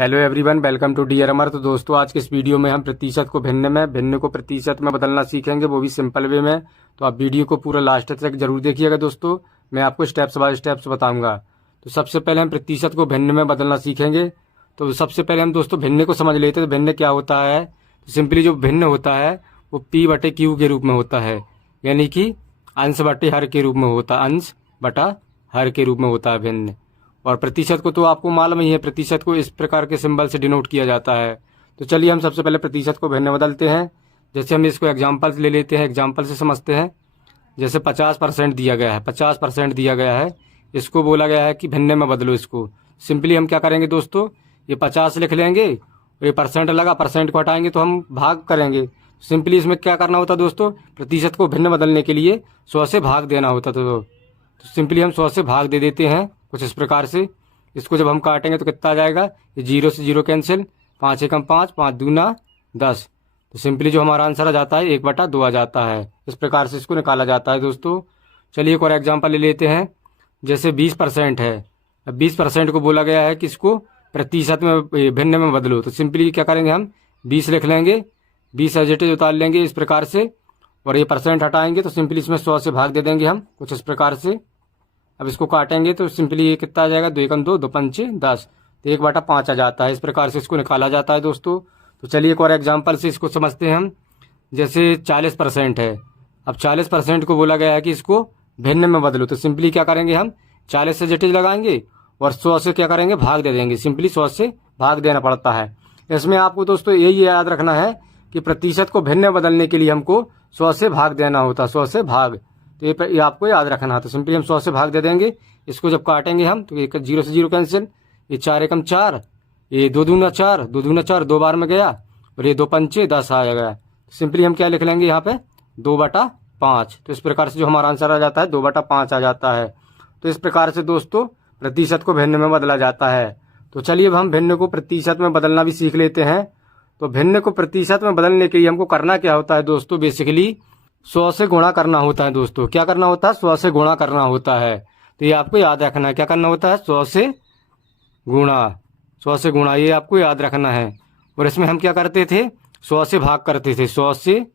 Hello everyone, welcome to dear Amar. तो दोस्तों, आज के इस वीडियो में हम प्रतिशत को भिन्न को प्रतिशत में बदलना सीखेंगे, वो भी सिंपल वे में। तो आप वीडियो को पूरा लास्ट तक जरूर देखिएगा दोस्तों, मैं आपको स्टेप्स बाय स्टेप्स बताऊंगा। तो सबसे पहले हम प्रतिशत को भिन्न में बदलना सीखेंगे। तो सबसे पहले हम दोस्तों भिन्न को समझ लेते हैं। तो भिन्न क्या होता है? तो सिंपली जो भिन्न होता है वो P बटे Q के रूप में होता है, यानी कि अंश बटे हर के रूप में होता है, अंश बटा हर के रूप में होता है भिन्न। और प्रतिशत को तो आपको मालूम ही है, प्रतिशत को इस प्रकार के सिंबल से डिनोट किया जाता है। तो चलिए हम सबसे पहले प्रतिशत को भिन्न बदलते हैं। जैसे हम इसको एग्जाम्पल ले लेते हैं, एग्जाम्पल से समझते हैं। जैसे 50% दिया गया है, 50% दिया गया है, इसको बोला गया है कि भिन्न में बदलो इसको। सिंपली हम क्या करेंगे दोस्तों, ये 50 लिख लेंगे और ये परसेंट लगा, परसेंट को हटाएंगे तो हम भाग करेंगे। सिंपली इसमें क्या करना होता दोस्तों, प्रतिशत को भिन्न बदलने के लिए 100 से भाग देना होता। तो सिंपली हम 100 से भाग दे देते हैं कुछ इस प्रकार से। इसको जब हम काटेंगे तो कितना आ जाएगा, ये 0 से 0 कैंसिल, 5 एकम 5, 5 दूना 10। तो सिंपली जो हमारा आंसर आ जाता है 1/2 आ जाता है। इस प्रकार से इसको निकाला जाता है दोस्तों। चलिए एक और एग्जाम्पल ले लेते हैं। जैसे 20% है, अब 20% को बोला गया है कि इसको प्रतिशत में भिन्न में बदलो। तो सिंपली क्या करेंगे, हम 20 लिख लेंगे, 20 एजेटेज उतार लेंगे इस प्रकार से, और ये परसेंट हटाएंगे तो सिंपली इसमें 100 से भाग दे देंगे हम कुछ इस प्रकार से। अब इसको काटेंगे तो सिंपली ये कितना आ जाएगा, 2 एकम 2, 2 पंचे 10, तो 1/5 आ जाता है। इस प्रकार से इसको निकाला जाता है दोस्तों। तो चलिए एक और एग्जाम्पल से इसको समझते हैं हम। जैसे 40% है, अब 40% को बोला गया है कि इसको भिन्न में बदलो। तो सिंपली क्या करेंगे, हम 40 से जेटेज लगाएंगे और 100 से क्या करेंगे, भाग दे देंगे। सिंपली 100 से भाग देना पड़ता है। इसमें आपको दोस्तों यही याद रखना है कि प्रतिशत को भिन्न बदलने के लिए हमको 100 से भाग देना होता है, 100 से भाग। तो ये आपको याद रखना है। तो सिंपली हम 100 से भाग दे देंगे। इसको जब काटेंगे हम तो 0 से 0 कैंसिल, ये 4 एकम 4, ये 2 दूना 4, 2 दूना 4 2 बार में गया, और ये 2 पंचे 10 आ गया। सिंपली हम क्या लिख लेंगे यहाँ पे, 2/5। तो इस प्रकार से जो हमारा आंसर आ जाता है 2/5 आ जाता है। तो इस प्रकार से दोस्तों प्रतिशत को भिन्न में बदला जाता है। तो चलिए अब हम भिन्न को प्रतिशत में बदलना भी सीख लेते हैं। तो भिन्न को प्रतिशत में बदलने के लिए हमको करना क्या होता है दोस्तों, बेसिकली 100 से गुणा करना होता है दोस्तों। क्या करना होता है, 100 से गुणा करना होता है। तो ये आपको याद रखना है, क्या करना होता है, 100 से गुणा, 100 से गुणा, ये आपको याद रखना है। और इसमें हम क्या करते थे, 100 से भाग करते थे, 100 से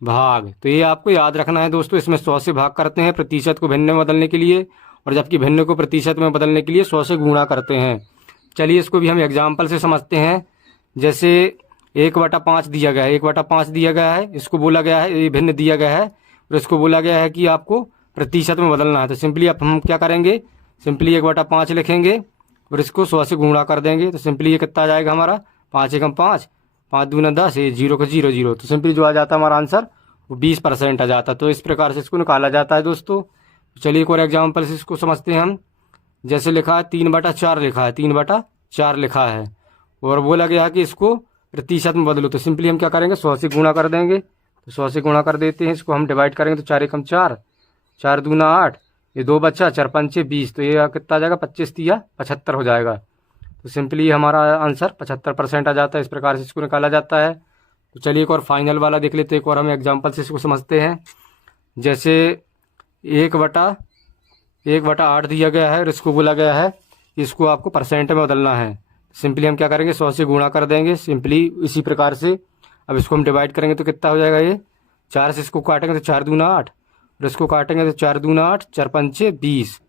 भाग। तो ये आपको याद रखना है दोस्तों। इसमें 100 से भाग करते हैं प्रतिशत को भिन्न में बदलने के लिए, और जबकि भिन्न को प्रतिशत में बदलने के लिए 100 से गुणा करते हैं। चलिए इसको भी हम एग्जाम्पल से समझते हैं। जैसे 1/5 दिया गया है, 1/5 दिया गया है, इसको बोला गया है, ये भिन्न दिया गया है, और इसको बोला गया है कि आपको प्रतिशत में बदलना है। तो सिंपली अब हम क्या करेंगे, सिंपली 1/5 लिखेंगे और इसको 100 से गुणा कर देंगे। तो सिंपली ये कितना आ जाएगा हमारा, 5 एकम 5, 5 दूना 10, ये 0 को 0 0। तो सिंपली जो आ जाता है हमारा आंसर वो 20% आ जाता है। तो इस प्रकार से इसको निकाला जाता है दोस्तों। चलिए एक और एग्जाम्पल से इसको समझते हैं हम। जैसे लिखा है 3/4 लिखा है, 3/4 लिखा है, और बोला गया है कि इसको प्रतिशत में बदलो। तो सिंपली हम क्या करेंगे, 100 से गुणा कर देंगे। तो 100 से गुणा कर देते हैं, इसको हम डिवाइड करेंगे तो 4 एकम 4, 4 दूना 8, ये 2 बचा, 4 पंचे 20, तो ये कितना आ जाएगा, 25 तिया 75 हो जाएगा। तो सिंपली हमारा आंसर 75% आ जाता है। इस प्रकार से इसको निकाला जाता है। तो चलिए एक और फाइनल वाला देख लेते हैं, एक और हम एग्जाम्पल से इसको समझते हैं। जैसे 1/8 दिया गया है और इसको बोला गया है इसको आपको परसेंट में बदलना है। सिंपली हम क्या करेंगे, 100 से गुणा कर देंगे, सिंपली इसी प्रकार से। अब इसको हम डिवाइड करेंगे तो कितना हो जाएगा, ये 4 से इसको काटेंगे तो 4 दूना 8, और इसको काटेंगे तो 4 दूना 8, 4 पंचे 20।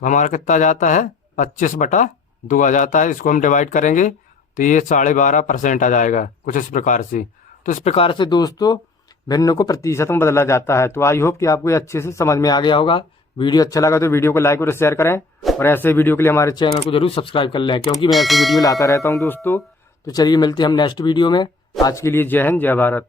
तो हमारा कितना आ जाता है, 25/2 आ जाता है। इसको हम डिवाइड करेंगे तो ये 12.5% आ जाएगा कुछ इस प्रकार से। तो इस प्रकार से दोस्तों भिन्न को प्रतिशत में बदला जाता है। तो आई होप कि आपको ये अच्छे से समझ में आ गया होगा। वीडियो अच्छा लगा तो वीडियो को लाइक और शेयर करें, और ऐसे वीडियो के लिए हमारे चैनल को जरूर सब्सक्राइब कर लें, क्योंकि मैं ऐसे वीडियो लाता रहता हूं दोस्तों। तो चलिए मिलते हैं हम नेक्स्ट वीडियो में। आज के लिए जय हिंद, जय भारत।